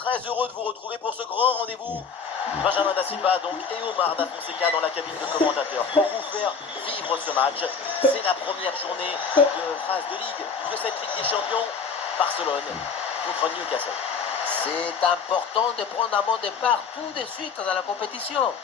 très heureux de vous retrouver pour ce grand rendez-vous. Benjamin Da Silva donc et Omar Da Fonseca dans la cabine de commentateurs pour vous faire vivre ce match. C'est la première journée de phase de ligue de cette Ligue des Champions. Barcelone contre Newcastle. C'est important de prendre un bon départ tout de suite dans la compétition.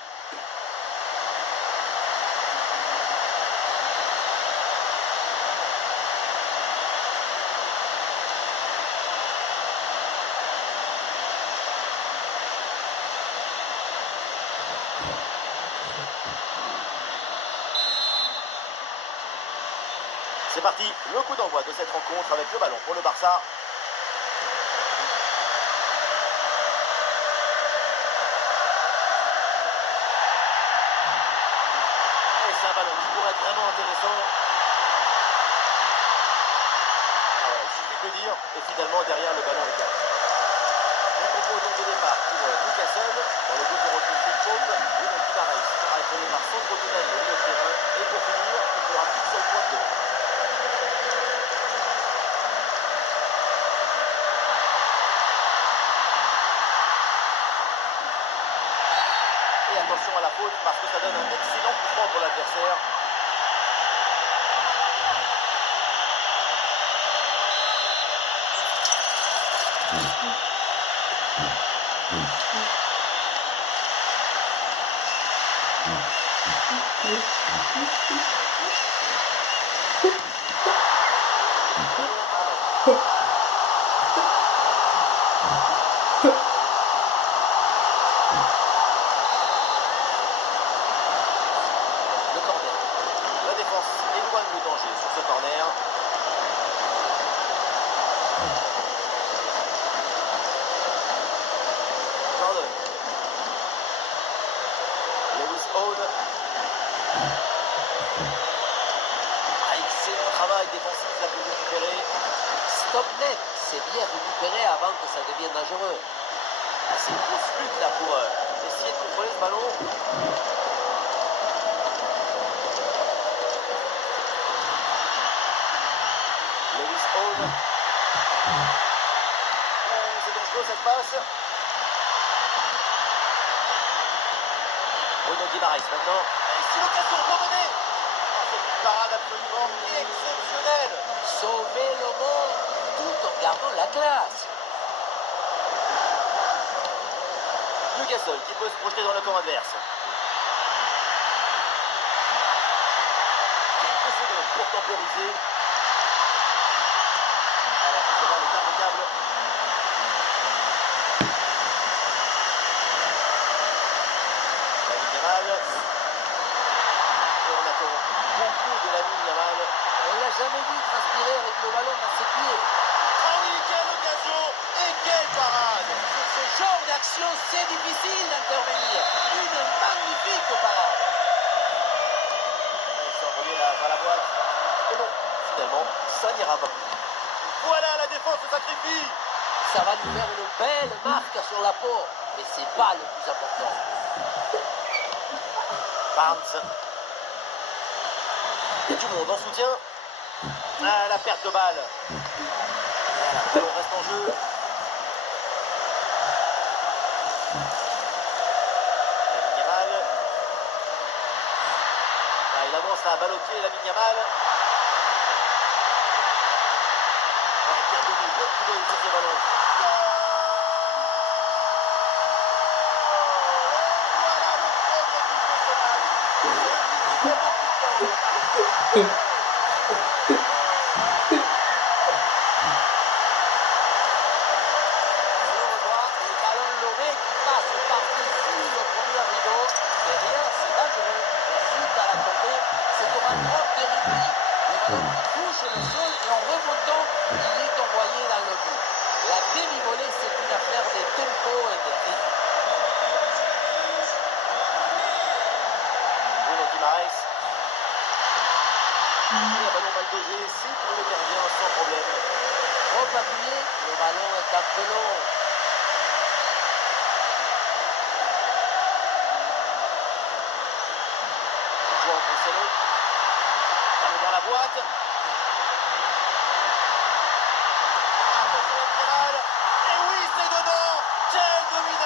C'est parti, le coup d'envoi de cette rencontre avec le ballon pour le Barça. Et c'est un ballon qui pourrait être vraiment intéressant. Ah ouais, il suffit de le dire, et finalement derrière le ballon est cadré. Un propos donc de départ pour Newcastle. Dans le but on retrouve Phil Pope, Bruno Guimaraes qui sera étonné par Sandro Tonali au milieu de terrain. Et pour finir, il n'y aura qu'une seule pointe de vue. Et attention à la faute parce que ça donne un excellent coup franc pour l'adversaire. Le corner. La défense éloigne le danger sur ce corner. Jordan. Lewis Hall. Excellent travail défensif là pour récupérer. Stop net, c'est bien récupéré avant que ça devienne dangereux. Ah, c'est une grosse lutte là pour essayer de contrôler ce ballon. Lewis Hall. C'est dangereux cette passe. Bruno Guimaraes maintenant. Et c'est l'occasion pour mener. C'est une parade absolument exceptionnelle. Sauver le monde tout en gardant la classe. Newcastle qui peut se projeter dans le camp adverse. Quelques secondes pour temporiser. Alors que ce ballon est impeccable. Lamine Yamal. Et on attend beaucoup de Lamine Yamal. On l'a jamais vu transpirer avec le ballon à ses pieds. Oh oui, quelle occasion et quelle parade! Sur ce genre d'action, c'est difficile d'intervenir. Une magnifique parade. Il s'est envoyé vers la boîte. Et non, finalement, ça n'ira pas plus. Voilà, la défense se sacrifie. Ça va lui faire une belle marque sur la peau. Mais c'est pas le plus important. Barnes. Et tout le monde en soutien. Ah, la perte de balle. Voilà, le ballon reste en jeu. Lamine Yamal. Ah, il avance là, balle au pied, Lamine Yamal. Ouais, qui a donné beaucoup d'œil sur ce ballon. Et on voit le ballon lobé qui passe par-dessus le premier rideau. Derrière, c'est dangereux. Et suite à la tombée, c'est comme un drop de rugby. Le ballon qui touche le sol et en remontant, il est envoyé dans le but. La demi-volée, c'est une affaire de tempo et de rythme. Bruno Guimaraes. Et un ballon mal dosé, c'est pour le gardien sans problème. Trop appuyé, le ballon est un peu long. João Cancelo. Ballon dans la boîte. Attention à Yamal. Et oui, c'est dedans.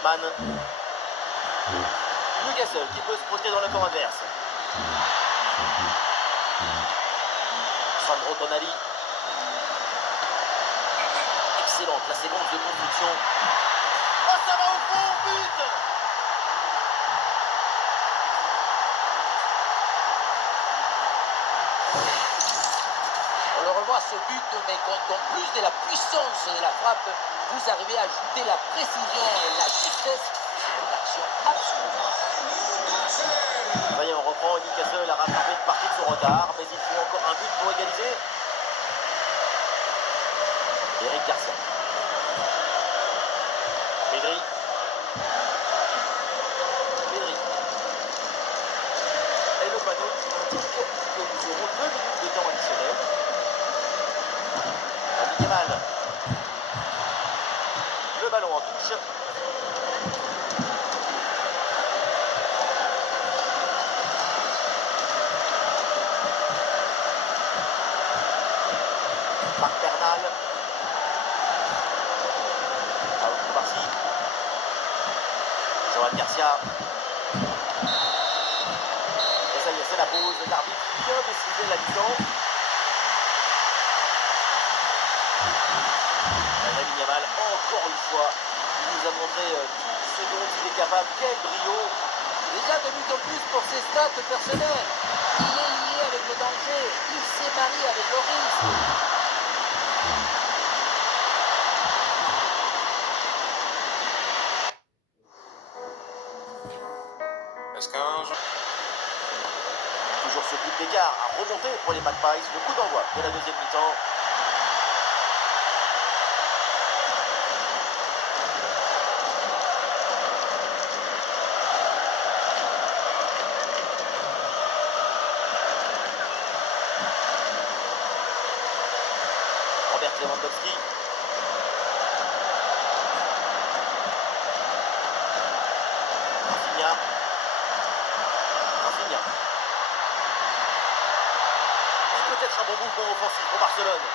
Strootman. Newcastle qui peut se projeter dans le camp adverse. Sandro Tonali. Excellente la séquence de construction. Oh, ça va au fond, but! On le revoit ce but, mais quand en plus de la puissance de la frappe, vous arrivez à ajouter la précision et la justesse, c'est une action absolument. Ça y est, on reprend. Newcastle a rattrapé une partie de son retard, mais il faut encore un but pour égaliser. Eric Garcia. Pedri. Pedri. Et le panneau indique que nous aurons 2 minutes de temps additionnel. Lamine Yamal. Le ballon en touche. Marc Bernal. Parti. Johan Garcia. Et ça y est, c'est la pause. L'arbitre vient de siffler la mi-temps. Lamine Yamal, encore une fois, il nous a montré tout ce dont il est capable. Quel brio! Déjà de but en plus pour ses stats personnelles. Il est lié avec le danger, il s'est marié avec le risque. Toujours ce but d'écart à remonter pour les Magpies. Le coup d'envoi de la deuxième mi-temps. Robert Lewandowski. Rafinha. Rafinha. Et peut-être un bon mouvement offensif pour Barcelone.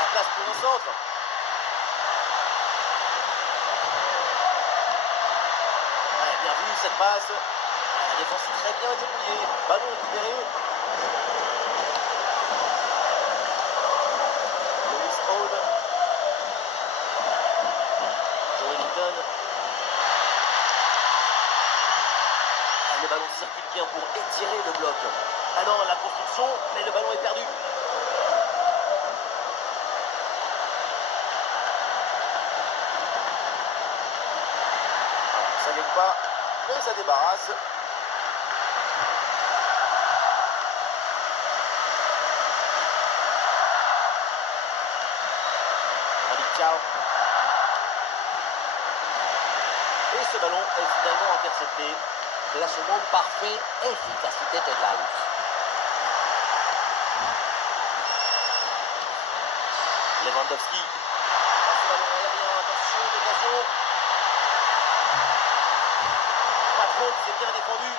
La place pour un centre. Ouais, bien vu cette passe. La défense est très bien débrouillée. Ballon récupéré. Lewis Hall. Joe Linton. Le ballon circule bien pour étirer le bloc. Ah non, la construction, mais le ballon est perdu. Voilà, ça gagne pas, mais ça débarrasse. Malik Thiaw. Et ce ballon est finalement intercepté. Placement parfait, efficacité totale. Lewandowski. Ce ballon aérien, attention, d'occasion. Pas de faute, c'est bien défendu.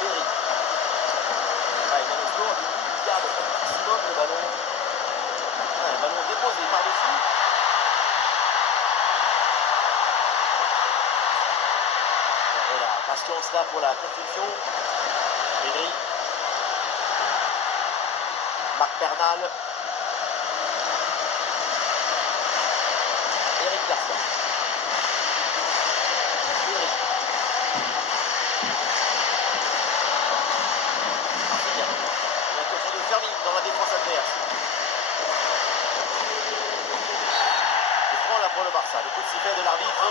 Pedri. Ah, il a le score, il garde au maximum le ballon. Ah, le ballon déposé par-dessus. Et la patience là pour la construction. Pedri. Marc Bernal. Eric Garcia. Pedri. Rafinha. L'incursion de Fermin dans la défense adverse. Il prend là pour le Barça. Le coup de sifflet de l'arbitre.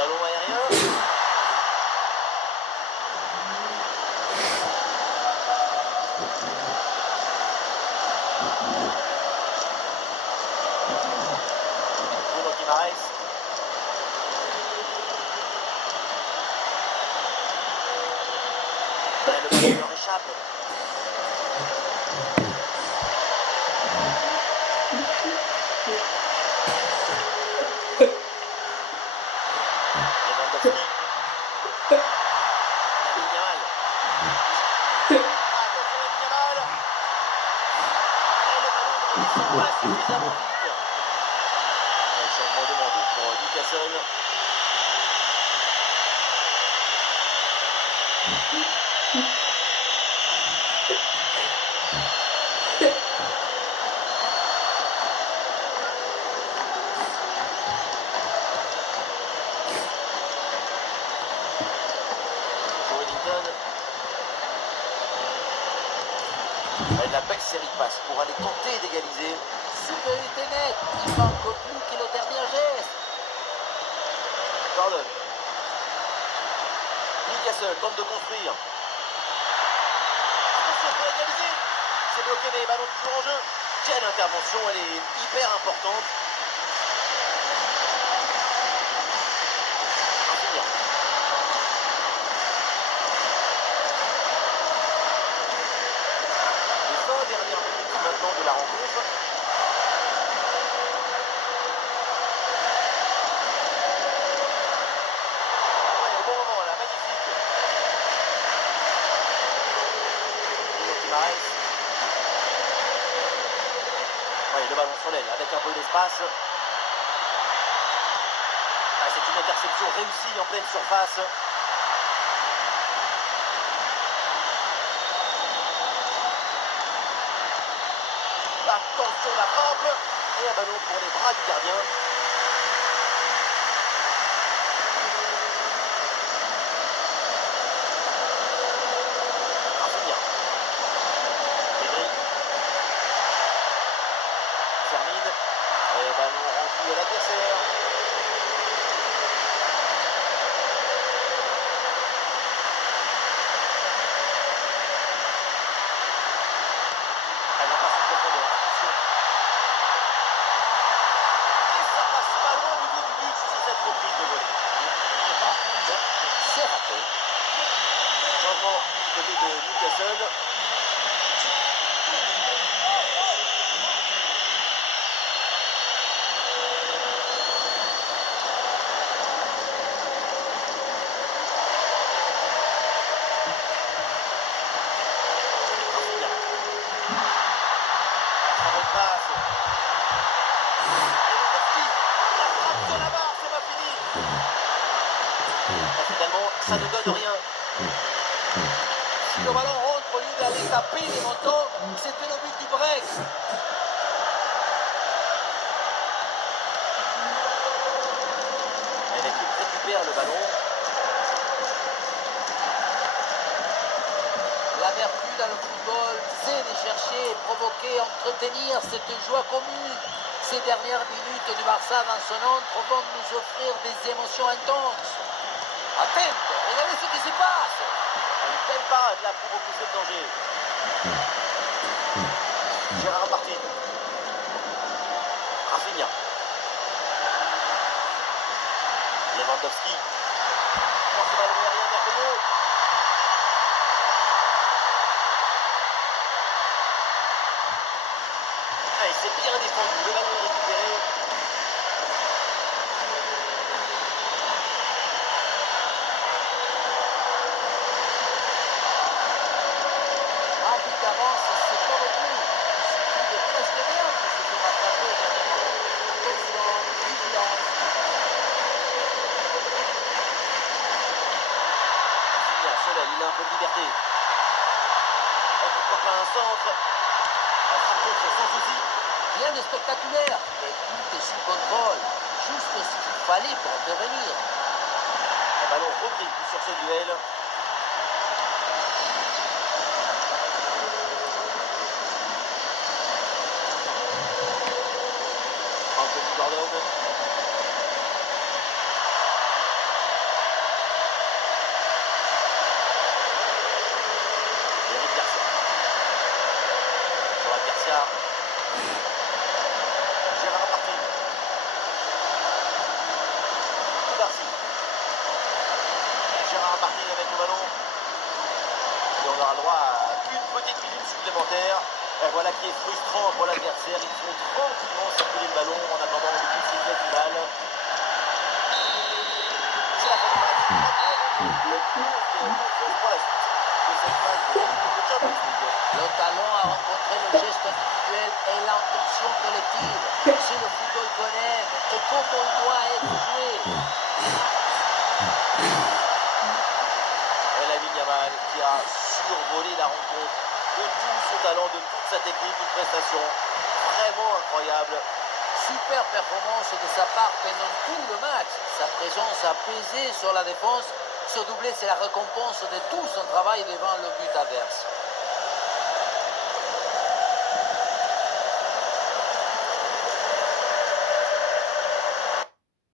Ballon aérien. Bruno Guimaraes. Le ballon leur échappe. Lewandowski. Lamine Yamal. Attention Lamine Yamal. Et le ballon ne redescend pas suffisamment vite. Et le changement demandé pour Newcastle. La belle série de passes pour aller tenter d'égaliser. Supériorité nette, il manque plus que le dernier geste. Gordon. Newcastle tente de construire. Attention pour égaliser. C'est bloqué mais les ballons toujours en jeu. Quelle intervention, elle est hyper importante. Rafinha. Les 20 dernières minutes maintenant de la rencontre. Ouais, au bon moment là, magnifique. Bruno Guimaraes. Ouais, le ballon sur l'aile avec un peu d'espace. Ah, c'est une interception réussie en pleine surface. Attention la frappe. Et un ballon pour les bras du gardien. Rafinha. Pedri. Termine. Et ballon rendu à l'adversaire. Elle n'a pas son profondeur. Attention. Et ça passe pas loin du bout du but sur cette reprise de volée. C'est raté. Changement du côté de Newcastle. Rafinha. Très bonne passe. Lewandowski. La frappe sur la barre, c'est pas fini. Et finalement, ça ne donne rien. Si le ballon rentre au lieu d'aller taper les montants, c'était le but du break. Et l'équipe récupère le ballon. La vertu dans le football, c'est de chercher, provoquer, entretenir cette joie commune. Ces dernières minutes du Barça dans son entre vont nous offrir des émotions intenses. Attends, regardez ce qui se passe. Une belle parade là pour repousser le danger. Gérard Martin. Rafinha. Lewandowski. Oh, ce ballon aérien merveilleux. Allez, c'est bien défendu. Le ballon est récupéré. Un but d'avance, c'est pas beaucoup. Il suffit de presque rien pour se faire rattraper également. Attention, vigilance. Rafinha, seul, il a un peu de liberté. Et pourquoi pas un centre. La frappe contre sans souci. Rien de spectaculaire, mais tout est sous contrôle. Juste ce qu'il fallait pour intervenir. Le ballon repris sur ce duel. Anthony Gordon. Angleterre. Et voilà qui est frustrant pour l'adversaire. Ils font tranquillement circuler le ballon en attendant le coup de sifflet final. C'est la fin du match. Pour la suite de cette phase de Ligue de Champions League. Le talent a rencontré le geste individuel et l'intention collective. C'est le football qu'on aime et comme on doit être joué. Et Lamine Yamal qui a survolé la rencontre de tout son talent, de toute sa technique, une prestation vraiment incroyable. Super performance de sa part pendant tout le match. Sa présence a pesé sur la défense. Ce doublé, c'est la récompense de tout son travail devant le but adverse.